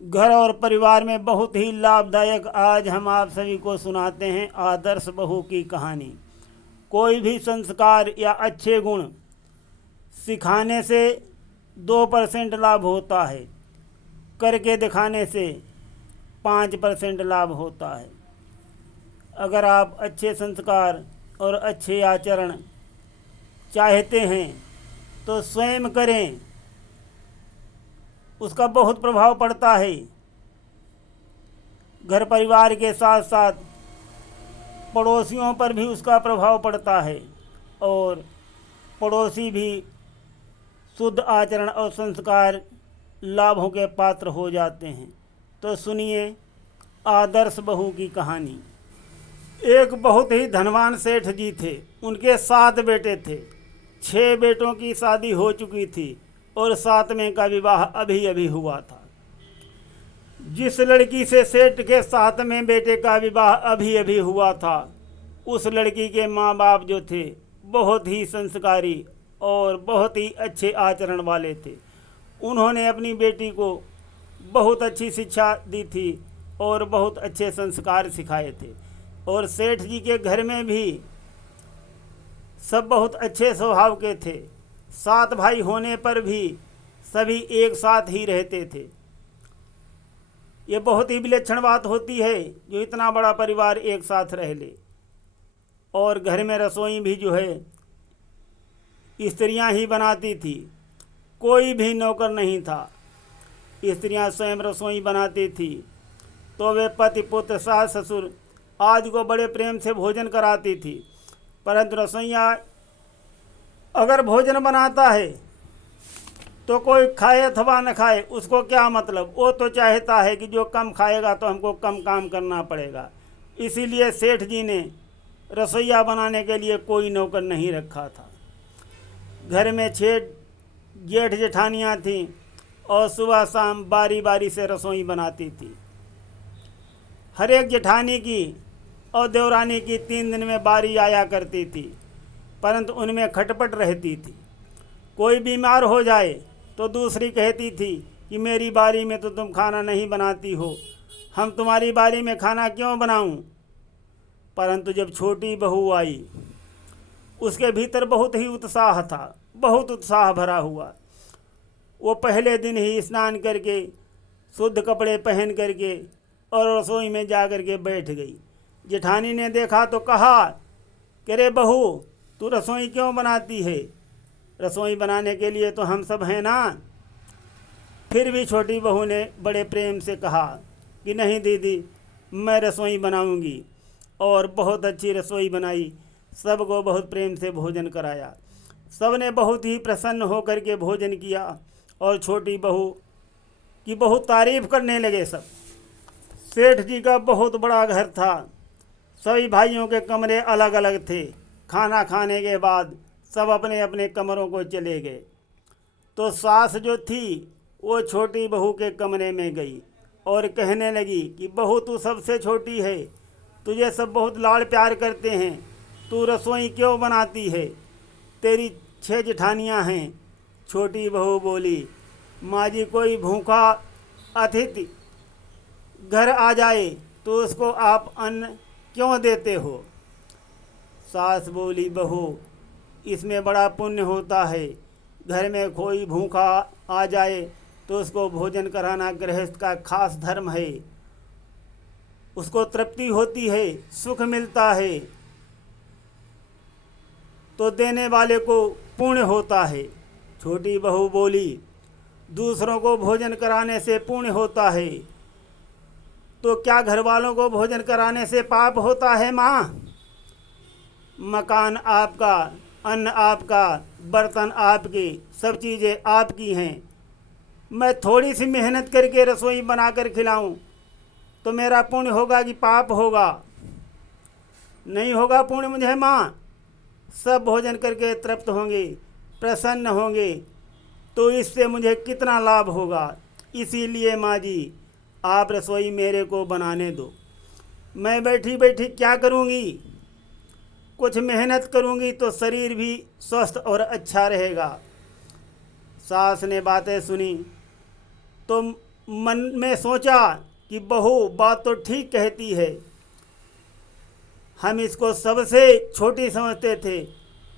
घर और परिवार में बहुत ही लाभदायक आज हम आप सभी को सुनाते हैं आदर्श बहू की कहानी। कोई भी संस्कार या अच्छे गुण सिखाने से 2% लाभ होता है, करके दिखाने से 5% लाभ होता है। अगर आप अच्छे संस्कार और अच्छे आचरण चाहते हैं तो स्वयं करें, उसका बहुत प्रभाव पड़ता है। घर परिवार के साथ साथ पड़ोसियों पर भी उसका प्रभाव पड़ता है और पड़ोसी भी शुद्ध आचरण और संस्कार लाभों के पात्र हो जाते हैं। तो सुनिए आदर्श बहू की कहानी। एक बहुत ही धनवान सेठ जी थे। उनके 7 बेटे थे। 6 बेटों की शादी हो चुकी थी और 7वें का विवाह अभी अभी हुआ था। जिस लड़की से सेठ के 7वें बेटे का विवाह अभी अभी हुआ था, उस लड़की के माँ बाप जो थे बहुत ही संस्कारी और बहुत ही अच्छे आचरण वाले थे। उन्होंने अपनी बेटी को बहुत अच्छी शिक्षा दी थी और बहुत अच्छे संस्कार सिखाए थे। और सेठ जी के घर में भी सब बहुत अच्छे स्वभाव के थे। 7 भाई होने पर भी सभी एक साथ ही रहते थे। ये बहुत ही विलक्षण बात होती है जो इतना बड़ा परिवार एक साथ रह ले। और घर में रसोई भी जो है स्त्रियां ही बनाती थी, कोई भी नौकर नहीं था। स्त्रियां स्वयं रसोई बनाती थी। तो वे पति पुत्र सास ससुर आदि को बड़े प्रेम से भोजन कराती थी। परंतु रसोइया अगर भोजन बनाता है तो कोई खाए अथवा न खाए उसको क्या मतलब, वो तो चाहता है कि जो कम खाएगा तो हमको कम काम करना पड़ेगा। इसीलिए सेठ जी ने रसोइया बनाने के लिए कोई नौकर नहीं रखा था। घर में 6 जेठ जेठानियाँ थीं और सुबह शाम बारी बारी से रसोई बनाती थी। हर एक जेठानी की और देवरानी की 3 दिन में बारी आया करती थी, परंतु उनमें खटपट रहती थी। कोई बीमार हो जाए तो दूसरी कहती थी कि मेरी बारी में तो तुम खाना नहीं बनाती हो, हम तुम्हारी बारी में खाना क्यों बनाऊं। परंतु जब छोटी बहू आई, उसके भीतर बहुत ही उत्साह था, बहुत उत्साह भरा हुआ। वो पहले दिन ही स्नान करके शुद्ध कपड़े पहन करके और रसोई में जा कर के बैठ गई। जेठानी ने देखा तो कहा कि रे बहू, तू रसोई क्यों बनाती है? रसोई बनाने के लिए तो हम सब हैं ना। फिर भी छोटी बहू ने बड़े प्रेम से कहा कि नहीं दीदी, मैं रसोई बनाऊंगी। और बहुत अच्छी रसोई बनाई, सबको बहुत प्रेम से भोजन कराया। सब ने बहुत ही प्रसन्न होकर के भोजन किया और छोटी बहू की बहुत तारीफ करने लगे सब। सेठ जी का बहुत बड़ा घर था। सभी भाइयों के कमरे अलग अलग थे। खाना खाने के बाद सब अपने अपने कमरों को चले गए। तो सास जो थी वो छोटी बहू के कमरे में गई और कहने लगी कि बहू, तू सबसे छोटी है, तुझे सब बहुत लाड़ प्यार करते हैं, तू रसोई क्यों बनाती है? तेरी 6 जेठानियाँ हैं। छोटी बहू बोली, माँ जी, कोई भूखा अतिथि घर आ जाए तो उसको आप अन्न क्यों देते हो? सास बोली, बहू, इसमें बड़ा पुण्य होता है। घर में कोई भूखा आ जाए तो उसको भोजन कराना गृहस्थ का खास धर्म है। उसको तृप्ति होती है, सुख मिलता है, तो देने वाले को पुण्य होता है। छोटी बहू बोली, दूसरों को भोजन कराने से पुण्य होता है, तो क्या घर वालों को भोजन कराने से पाप होता है? माँ, मकान आपका, अन्न आपका, बर्तन आपके, सब चीज़ें आपकी हैं। मैं थोड़ी सी मेहनत करके रसोई बनाकर खिलाऊं तो मेरा पुण्य होगा कि पाप होगा? नहीं होगा पुण्य मुझे माँ। सब भोजन करके तृप्त होंगे, प्रसन्न होंगे, तो इससे मुझे कितना लाभ होगा। इसीलिए माँ जी, आप रसोई मेरे को बनाने दो। मैं बैठी बैठी क्या करूँगी? कुछ मेहनत करूँगी तो शरीर भी स्वस्थ और अच्छा रहेगा। सास ने बातें सुनी तो मन में सोचा कि बहू बात तो ठीक कहती है, हम इसको सबसे छोटी समझते थे,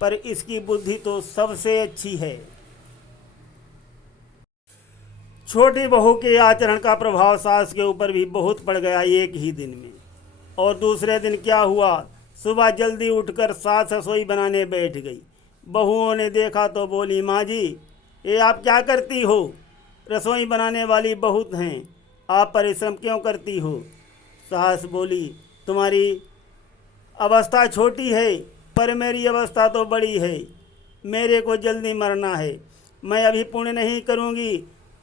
पर इसकी बुद्धि तो सबसे अच्छी है। छोटी बहू के आचरण का प्रभाव सास के ऊपर भी बहुत पड़ गया एक ही दिन में। और दूसरे दिन क्या हुआ, सुबह जल्दी उठकर सास रसोई बनाने बैठ गई। बहुओं ने देखा तो बोली, माँ जी ये आप क्या करती हो, रसोई बनाने वाली बहुत हैं, आप परिश्रम क्यों करती हो। सास बोली, तुम्हारी अवस्था छोटी है, पर मेरी अवस्था तो बड़ी है, मेरे को जल्दी मरना है, मैं अभी पुण्य नहीं करूँगी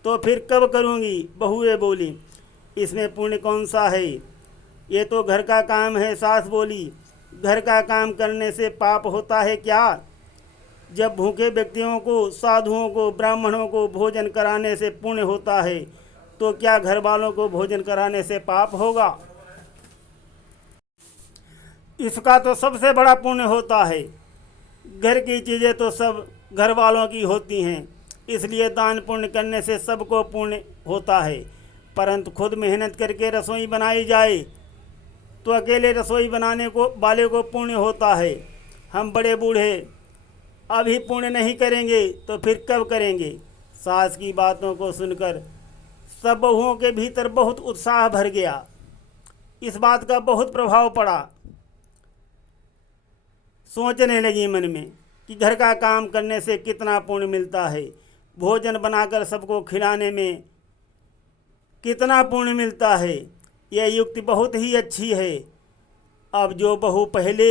तो फिर कब करूँगी। बहुएं बोली, इसमें पुण्य कौन सा है, ये तो घर का काम है। सास बोली, घर का काम करने से पाप होता है क्या। जब भूखे व्यक्तियों को, साधुओं को, ब्राह्मणों को भोजन कराने से पुण्य होता है, तो क्या घर वालों को भोजन कराने से पाप होगा। इसका तो सबसे बड़ा पुण्य होता है। घर की चीज़ें तो सब घर वालों की होती हैं, इसलिए दान पुण्य करने से सबको पुण्य होता है। परंतु खुद मेहनत करके रसोई बनाई जाए तो अकेले रसोई बनाने को वाले को पुण्य होता है। हम बड़े बूढ़े अभी पुण्य नहीं करेंगे तो फिर कब करेंगे। सास की बातों को सुनकर सब बहुओं के भीतर बहुत उत्साह भर गया। इस बात का बहुत प्रभाव पड़ा। सोचने लगी मन में कि घर का काम करने से कितना पुण्य मिलता है, भोजन बनाकर सबको खिलाने में कितना पुण्य मिलता है। यह युक्ति बहुत ही अच्छी है। अब जो बहू पहले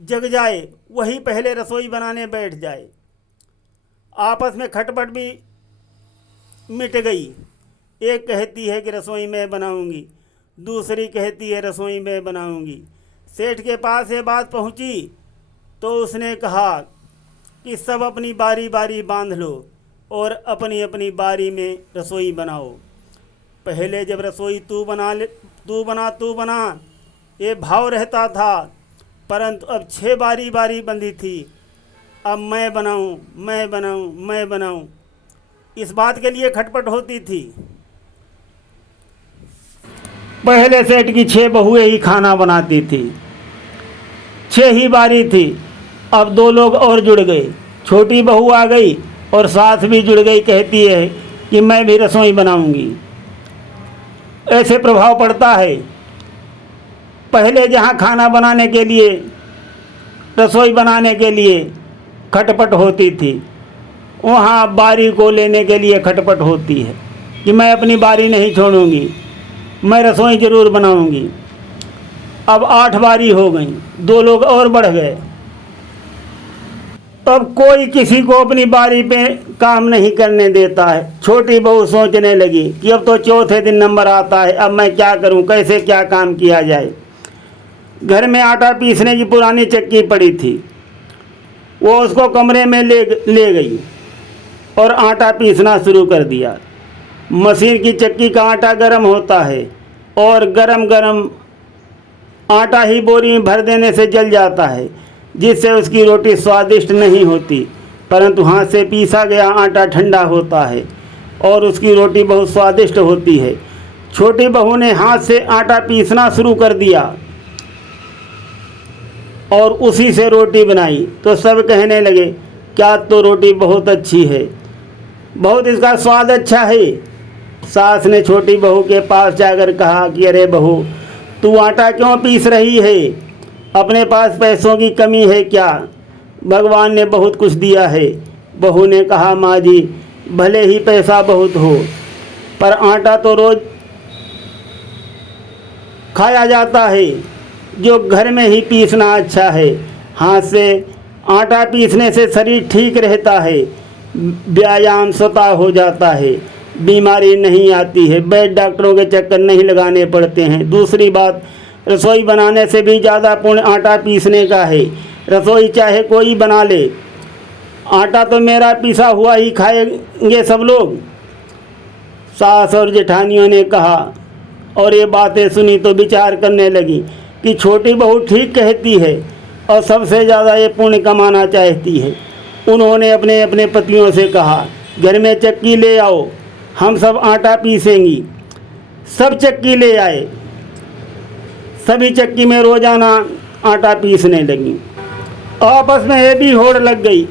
जग जाए वही पहले रसोई बनाने बैठ जाए। आपस में खटपट भी मिट गई। एक कहती है कि रसोई मैं बनाऊंगी, दूसरी कहती है रसोई मैं बनाऊंगी। सेठ के पास ये बात पहुंची तो उसने कहा कि सब अपनी बारी बारी बांध लो और अपनी अपनी बारी में रसोई बनाओ। पहले जब रसोई तू बना ये भाव रहता था, परंतु अब 6 बारी बारी बंधी थी। अब मैं बनाऊं, इस बात के लिए खटपट होती थी। पहले सेठ की 6 बहुएं ही खाना बनाती थी, 6 ही बारी थी। अब 2 लोग और जुड़ गए, छोटी बहू आ गई और सास भी जुड़ गई, कहती है कि मैं भी रसोई बनाऊंगी। ऐसे प्रभाव पड़ता है। पहले जहाँ खाना बनाने के लिए, रसोई बनाने के लिए खटपट होती थी, वहाँ बारी को लेने के लिए खटपट होती है कि मैं अपनी बारी नहीं छोड़ूंगी, मैं रसोई ज़रूर बनाऊंगी। अब 8 बारी हो गई, 2 लोग और बढ़ गए। अब कोई किसी को अपनी बारी पे काम नहीं करने देता है। छोटी बहू सोचने लगी कि अब तो चौथे दिन नंबर आता है, अब मैं क्या करूं, कैसे क्या काम किया जाए। घर में आटा पीसने की पुरानी चक्की पड़ी थी, वो उसको कमरे में ले गई और आटा पीसना शुरू कर दिया। मशीन की चक्की का आटा गर्म होता है और गरम गरम आटा ही बोरी में भर देने से जल जाता है, जिससे उसकी रोटी स्वादिष्ट नहीं होती। परंतु हाथ से पीसा गया आटा ठंडा होता है और उसकी रोटी बहुत स्वादिष्ट होती है। छोटी बहू ने हाथ से आटा पीसना शुरू कर दिया और उसी से रोटी बनाई तो सब कहने लगे, क्या तो रोटी बहुत अच्छी है, बहुत इसका स्वाद अच्छा है। सास ने छोटी बहू के पास जाकर कहा कि अरे बहू, तू आटा क्यों पीस रही है, अपने पास पैसों की कमी है क्या, भगवान ने बहुत कुछ दिया है। बहू ने कहा, माँ जी भले ही पैसा बहुत हो, पर आटा तो रोज़ खाया जाता है, जो घर में ही पीसना अच्छा है। हाथ से आटा पीसने से शरीर ठीक रहता है, व्यायाम स्वतः हो जाता है, बीमारी नहीं आती है, वैद्य डॉक्टरों के चक्कर नहीं लगाने पड़ते हैं। दूसरी बात, रसोई बनाने से भी ज़्यादा पुण्य आटा पीसने का है। रसोई चाहे कोई बना ले, आटा तो मेरा पीसा हुआ ही खाएंगे सब लोग। सास और जेठानियों ने कहा और ये बातें सुनी तो विचार करने लगी कि छोटी बहू ठीक कहती है और सबसे ज़्यादा ये पुण्य कमाना चाहती है। उन्होंने अपने अपने पतियों से कहा, घर में चक्की ले आओ हम सब आटा पीसेंगी। सब चक्की ले आए, सभी चक्की में रोजाना आटा पीसने लगी। आपस में ये भी होड़ लग गई,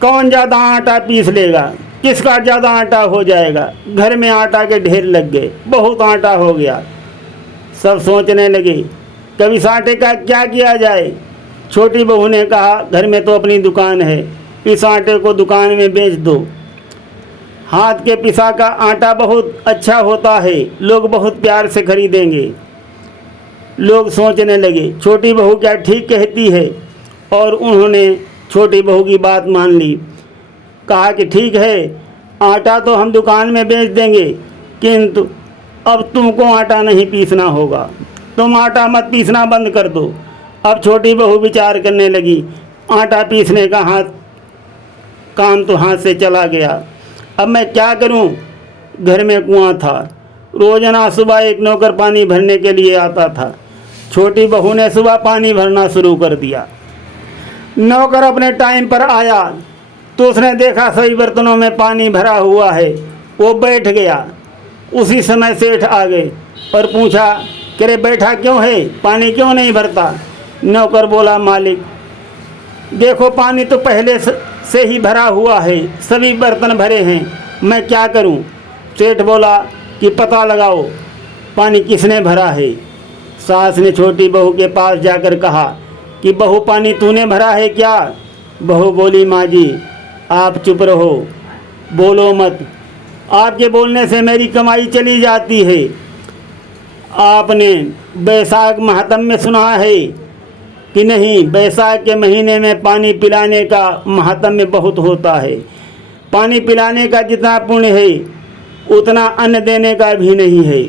कौन ज़्यादा आटा पीस लेगा, किसका ज़्यादा आटा हो जाएगा। घर में आटा के ढेर लग गए, बहुत आटा हो गया। सब सोचने लगे कभी इस आटे का क्या किया जाए। छोटी बहू ने कहा, घर में तो अपनी दुकान है, इस आटे को दुकान में बेच दो। हाथ के पिसा का आटा बहुत अच्छा होता है, लोग बहुत प्यार से खरीदेंगे। लोग सोचने लगे छोटी बहू क्या ठीक कहती है, और उन्होंने छोटी बहू की बात मान ली। कहा कि ठीक है, आटा तो हम दुकान में बेच देंगे, किंतु अब तुमको आटा नहीं पीसना होगा, तुम आटा मत पीसना बंद कर दो। अब छोटी बहू विचार करने लगी, आटा पीसने का काम तो हाथ से चला गया, अब मैं क्या करूं। घर में कुआं था, रोजाना सुबह एक नौकर पानी भरने के लिए आता था। छोटी बहू ने सुबह पानी भरना शुरू कर दिया। नौकर अपने टाइम पर आया तो उसने देखा सभी बर्तनों में पानी भरा हुआ है, वो बैठ गया। उसी समय सेठ आ गए और पूछा कि रे बैठा क्यों है, पानी क्यों नहीं भरता। नौकर बोला, मालिक देखो पानी तो पहले से ही भरा हुआ है, सभी बर्तन भरे हैं, मैं क्या करूं। सेठ बोला कि पता लगाओ पानी किसने भरा है। सास ने छोटी बहू के पास जाकर कहा कि बहू पानी तूने भरा है क्या। बहू बोली, माँ जी आप चुप रहो, बोलो मत, आपके बोलने से मेरी कमाई चली जाती है। आपने बैसाख महात्म में सुना है कि नहीं, बैसाख के महीने में पानी पिलाने का महात्म्य बहुत होता है। पानी पिलाने का जितना पुण्य है उतना अन्न देने का भी नहीं है,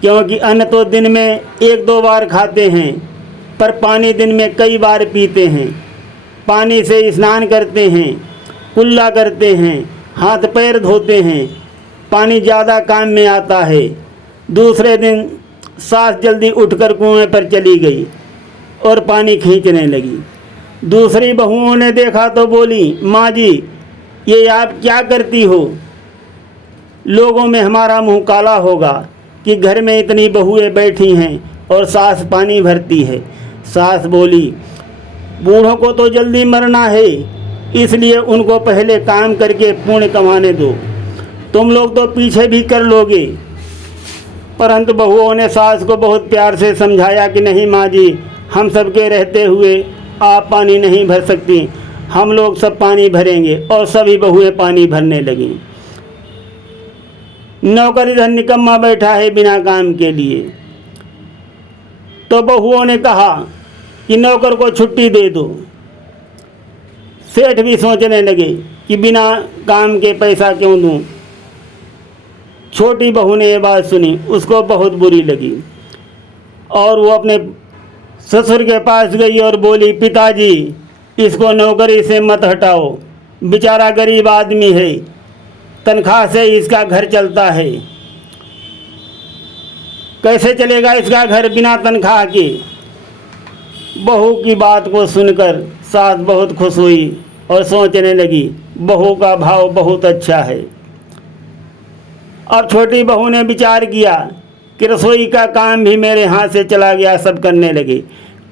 क्योंकि अन्न तो दिन में एक दो बार खाते हैं, पर पानी दिन में कई बार पीते हैं। पानी से स्नान करते हैं, कुल्ला करते हैं, हाथ पैर धोते हैं, पानी ज़्यादा काम में आता है। दूसरे दिन सास जल्दी उठकर कुएं पर चली गई और पानी खींचने लगी। दूसरी बहुओं ने देखा तो बोली, माँ जी ये आप क्या करती हो, लोगों में हमारा मुंह काला होगा कि घर में इतनी बहुएं बैठी हैं और सास पानी भरती है। सास बोली, बूढ़ों को तो जल्दी मरना है, इसलिए उनको पहले काम करके पुण्य कमाने दो, तुम लोग तो पीछे भी कर लोगे। परंतु बहुओं ने सास को बहुत प्यार से समझाया कि नहीं माँ जी, हम सबके रहते हुए आप पानी नहीं भर सकती, हम लोग सब पानी भरेंगे। और सभी बहुएं पानी भरने लगीं। नौकर इधर निकम्मा बैठा है बिना काम के लिए। तो बहुओं ने कहा कि नौकर को छुट्टी दे दो। सेठ भी सोचने लगे कि बिना काम के पैसा क्यों दूं। छोटी बहू ने ये बात सुनी, उसको बहुत बुरी लगी और वो अपने ससुर के पास गई और बोली, पिताजी इसको नौकरी से मत हटाओ, बेचारा गरीब आदमी है, तनख्वाह से इसका घर चलता है, कैसे चलेगा इसका घर बिना तनख्वाह के। बहू की बात को सुनकर सास बहुत खुश हुई और सोचने लगी, बहू का भाव बहुत अच्छा है। अब छोटी बहू ने विचार किया कि रसोई का काम भी मेरे हाथ से चला गया, सब करने लगे,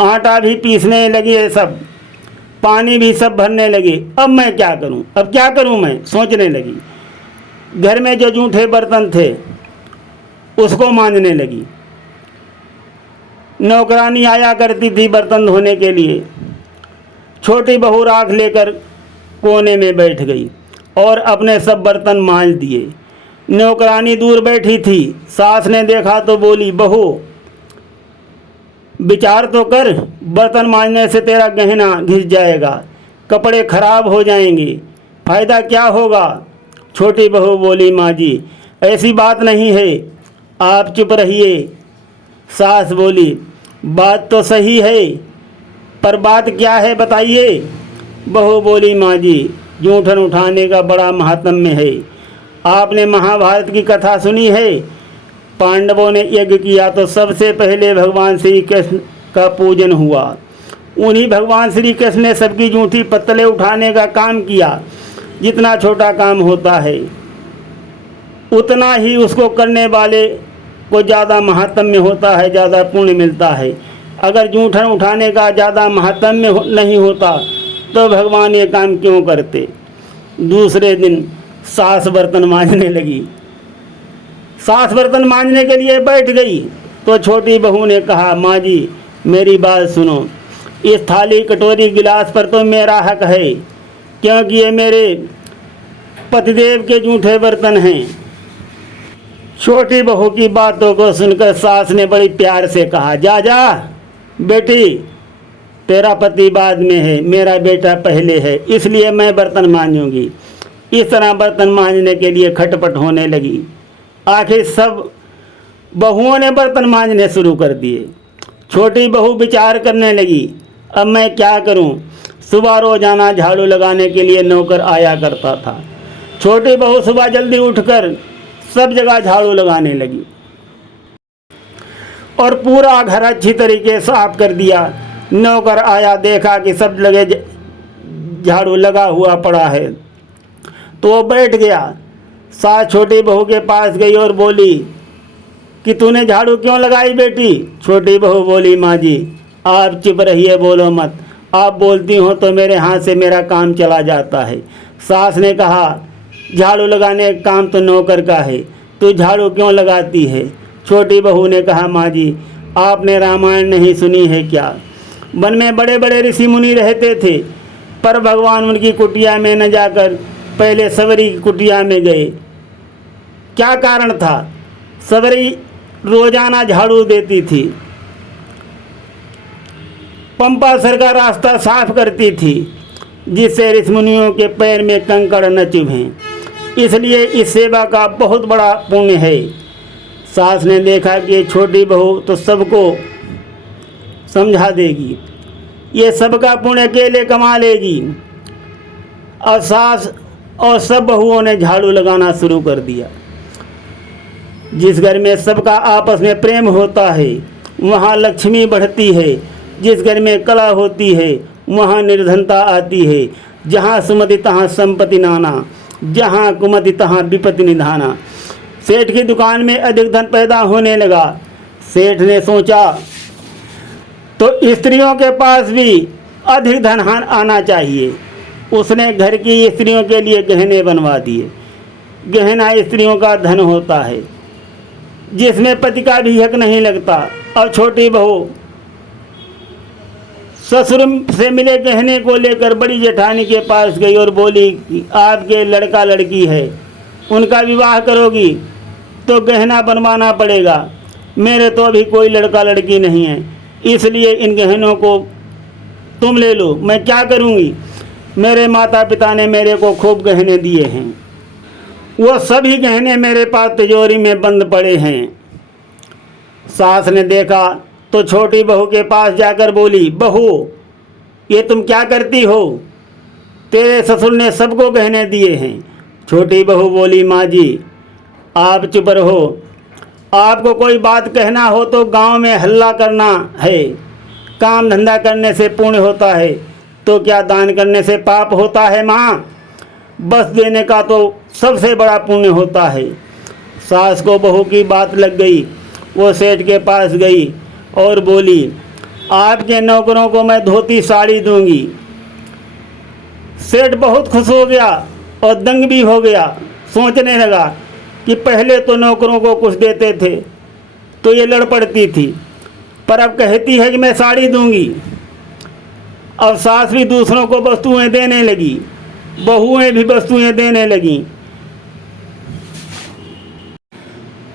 आटा भी पीसने लगी, सब पानी भी सब भरने लगे। अब मैं क्या करूं, अब क्या करूं मैं, सोचने लगी। घर में जो जूठे बर्तन थे उसको मांजने लगी। नौकरानी आया करती थी बर्तन धोने के लिए। छोटी बहू राख लेकर कोने में बैठ गई और अपने सब बर्तन मांज दिए। नौकरानी दूर बैठी थी। सास ने देखा तो बोली, बहू विचार तो कर, बर्तन मांजने से तेरा गहना घिस जाएगा, कपड़े खराब हो जाएंगे, फायदा क्या होगा। छोटी बहू बोली, माँ जी ऐसी बात नहीं है, आप चुप रहिए। सास बोली, बात तो सही है, पर बात क्या है बताइए। बहू बोली, माँ जी जूठन उठाने का बड़ा महात्म्य है। आपने महाभारत की कथा सुनी है, पांडवों ने यज्ञ किया तो सबसे पहले भगवान श्री कृष्ण का पूजन हुआ। उन्हीं भगवान श्री कृष्ण ने सबकी जूठी पत्तलें उठाने का काम किया, जितना छोटा काम होता है उतना ही उसको करने वाले को ज़्यादा महात्म्य होता है, ज़्यादा पुण्य मिलता है। अगर जूठन उठाने का ज़्यादा महात्म्य नहीं होता तो भगवान ये काम क्यों करते। दूसरे दिन सास बर्तन मांजने लगी। सास बर्तन मांजने के लिए बैठ गई तो छोटी बहू ने कहा, माँ जी मेरी बात सुनो, इस थाली कटोरी गिलास पर तो मेरा हक है, क्योंकि ये मेरे पतिदेव के जूठे बर्तन हैं। छोटी बहू की बातों को सुनकर सास ने बड़ी प्यार से कहा, जा जा बेटी, तेरा पति बाद में है, मेरा बेटा पहले है, इसलिए मैं बर्तन मांजूंगी। इस तरह बर्तन मांजने के लिए खटपट होने लगी। आखिर सब बहुओं ने बर्तन मांजने शुरू कर दिए। छोटी बहू विचार करने लगी, अब मैं क्या करूं। सुबह रोजाना झाड़ू लगाने के लिए नौकर आया करता था। छोटी बहू सुबह जल्दी उठकर सब जगह झाड़ू लगाने लगी और पूरा घर अच्छी तरीके से साफ कर दिया। नौकर आया, देखा कि सब जगह झाड़ू लगा हुआ पड़ा है तो वो बैठ गया। सास छोटी बहू के पास गई और बोली कि तूने झाड़ू क्यों लगाई बेटी। छोटी बहू बोली, माँ जी आप चुप रहिए, बोलो मत, आप बोलती हो तो मेरे हाथ से मेरा काम चला जाता है। सास ने कहा, झाड़ू लगाने का काम तो नौकर का है, तू झाड़ू क्यों लगाती है। छोटी बहू ने कहा, माँ जी आपने रामायण नहीं सुनी है क्या। वन में बड़े बड़े ऋषि मुनि रहते थे, पर भगवान उनकी कुटिया में न जाकर पहले सवरी की कुटिया में गए। क्या कारण था। सवरी रोजाना झाड़ू देती थी, पंपा सर का रास्ता साफ करती थी, जिससे ऋषि मुनियों के पैर में कंकड़ न चुभें। इसलिए इस सेवा का बहुत बड़ा पुण्य है। सास ने देखा कि ये छोटी बहू तो सबको समझा देगी, ये सबका पुण्य अकेले कमा लेगी। और सास और सब बहुओं ने झाड़ू लगाना शुरू कर दिया। जिस घर में सबका आपस में प्रेम होता है वहाँ लक्ष्मी बढ़ती है। जिस घर में कला होती है वहाँ निर्धनता आती है। जहाँ सुमति तहाँ संपत्ति नाना, जहाँ कुमति तहाँ विपत्ति निधाना। सेठ की दुकान में अधिक धन पैदा होने लगा। सेठ ने सोचा तो स्त्रियों के पास भी अधिक धन आना चाहिए। उसने घर की स्त्रियों के लिए गहने बनवा दिए। गहना स्त्रियों का धन होता है जिसमें पति का भी हक नहीं लगता। अब छोटी बहू ससुर से मिले गहने को लेकर बड़ी जेठानी के पास गई और बोली कि आपके लड़का लड़की है, उनका विवाह करोगी तो गहना बनवाना पड़ेगा। मेरे तो अभी कोई लड़का लड़की नहीं है, इसलिए इन गहनों को तुम ले लो। मैं क्या करूँगी। मेरे माता पिता ने मेरे को खूब गहने दिए हैं, वो सभी गहने मेरे पास तिजोरी में बंद पड़े हैं। सास ने देखा तो छोटी बहू के पास जाकर बोली, बहू ये तुम क्या करती हो, तेरे ससुर ने सबको गहने दिए हैं। छोटी बहू बोली, माँ जी आप चुप रहो, आपको कोई बात कहना हो तो गांव में हल्ला करना है। काम धंधा करने से पुण्य होता है तो क्या दान करने से पाप होता है। माँ बस देने का तो सबसे बड़ा पुण्य होता है। सास को बहू की बात लग गई। वो सेठ के पास गई और बोली, आपके नौकरों को मैं धोती साड़ी दूंगी। सेठ बहुत खुश हो गया और दंग भी हो गया। सोचने लगा कि पहले तो नौकरों को कुछ देते थे तो ये लड़ पड़ती थी, पर अब कहती है कि मैं साड़ी दूंगी। अब सास भी दूसरों को वस्तुएं देने लगी, बहुएं भी वस्तुएं देने लगी।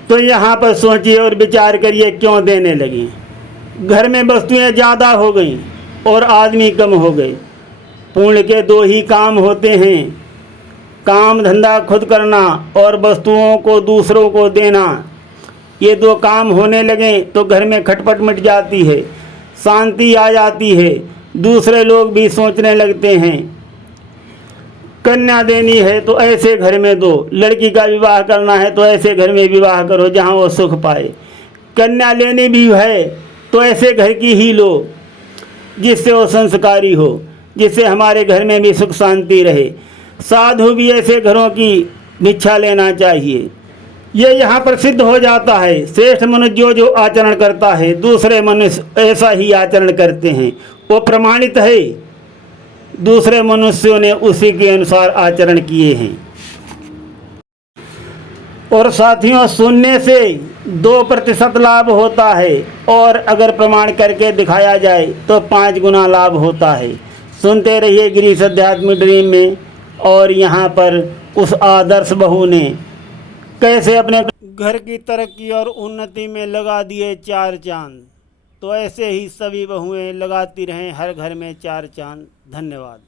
तो यहाँ पर सोचिए और विचार करिए क्यों देने लगी। घर में वस्तुएं ज़्यादा हो गई और आदमी कम हो गए। पुण्य के दो ही काम होते हैं, काम धंधा खुद करना और वस्तुओं को दूसरों को देना। ये दो काम होने लगे तो घर में खटपट मिट जाती है, शांति आ जाती है। दूसरे लोग भी सोचने लगते हैं कन्या देनी है तो ऐसे घर में दो, लड़की का विवाह करना है तो ऐसे घर में विवाह करो जहाँ वो सुख पाए। कन्या लेनी भी है तो ऐसे घर की ही लो जिससे वो संस्कारी हो, जिससे हमारे घर में भी सुख शांति रहे। साधु भी ऐसे घरों की भिक्षा लेना चाहिए ये यहाँ पर सिद्ध हो जाता है, श्रेष्ठ मनुष्य जो जो आचरण करता है दूसरे मनुष्य ऐसा ही आचरण करते हैं, वो प्रमाणित है। दूसरे मनुष्यों ने उसी के अनुसार आचरण किए हैं। और साथियों, सुनने से 2% लाभ होता है और अगर प्रमाण करके दिखाया जाए तो 5 गुना लाभ होता है। सुनते रहिए गिरीश अध्यात्म ड्रीम में। और यहाँ पर उस आदर्श बहू ने कैसे अपने घर की तरक्की और उन्नति में लगा दिए 4 चांद। तो ऐसे ही सभी बहुएं लगाती रहें हर घर में 4 चांद। धन्यवाद।